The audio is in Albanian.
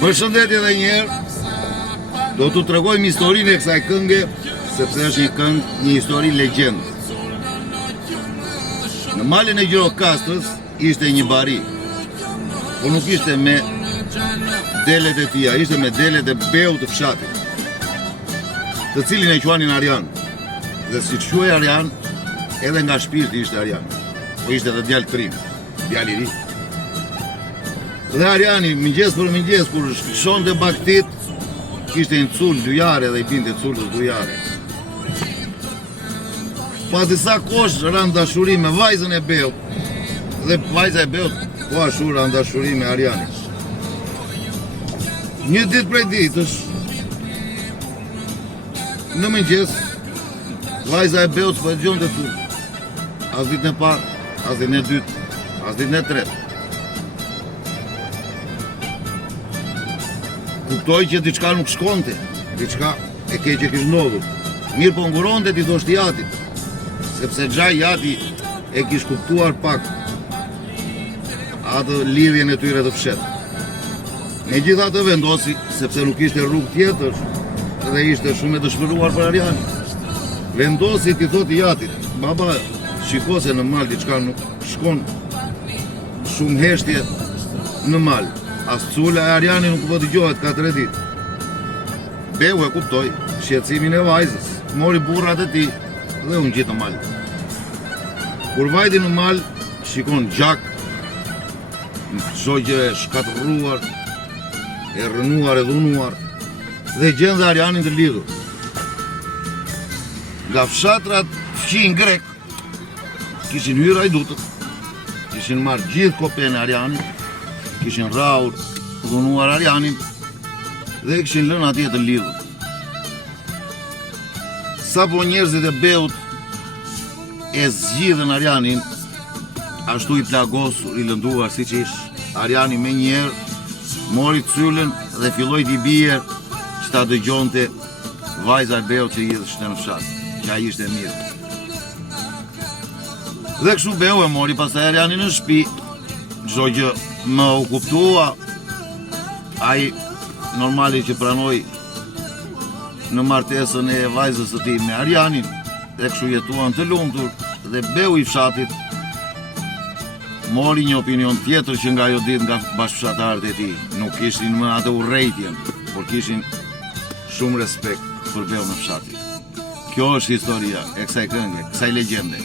Përshëndetje edhe njerë, do t'u tregojmë historinë e kësaj kënge, sepse është një histori legjend. Në malin e Gjirokastrës ishte një bari, por nuk ishte me delet e tia, ishte me delet e beut të fshatit, të cilin e quanin Arjan. Dhe si që quaj Arjan, edhe nga shpirti ishte Arjan, po ishte edhe djalë trim, djalë i ri. Dhe Arjani, mëngjes për mëngjes, kur shkon të baktit, kishte një cullë dujare dhe i pinte cullës dujare. Pas disa kosh ranë dashuri me vajzën e beut, dhe vajza e beut po ashtu ranë dashuri me Arjani. Një ditë prej ditësh, në mëngjes, vajza e beut s'po e gjonte cullë. As ditën e parë, as ditën e dytë, as ditën e tretë. Kuptoj që diçka nuk shkonte, diçka e keqe kishte ndodhur. Mirë po nguronte ti thoshti jatit, sepse xhaj jati e kish kuptuar pak atë lidhjen e tyre të fshetë. Megjithatë vendosi, sepse nuk ishte rrugë tjetër dhe ishte shumë e dëshpëruar për Arjanin. Vendosi ti thotë jatit, baba, shiko se në mal diçka nuk shkon, shumë heshtje në mal. As cula e Arjani nuk po dëgjohet ka 3 ditë. Beu e kuptoi shqetësimin e vajzës, mori burrat e tij dhe u ngjit në mal. Kur vajti në mal, shikon gjak, çdo gjë e shkatërruar, e rënuar e dhunuar, dhe gjen dhe Arjanin të lidhur. Nga fshatrat fqin grek, kishin hyrë ajdutët, kishin marrë gjithë kopen e Arjanit, kishin rraur, dhunuar Arjanin dhe kishin lënë atje të lidhur. Sa po njerëzit e beut e zgjidhen Arjanin, ashtu i plagosur, i lënduar si që ish, Arjani me njerë mori cyllën dhe filloi t'i bie që ta dëgjonte vajza e beut që i ishte në fshat, që ai ishte mirë. Dhe kështu beu e mori pastaj Arjanin në shtëpi, çdo gjë më u kuptua, ai normali që pranoi në martesën e vajzës së tij me Arjanin, dhe kështu jetuan të lumtur, dhe beu i fshatit mori një opinion tjetër që nga ajo ditë nga bashkëfshatarët e tij. Nuk kishin më atë urrejtjen, por kishin shumë respekt për beun e fshatit. Kjo është historia e kësaj kënge, kësaj legjende.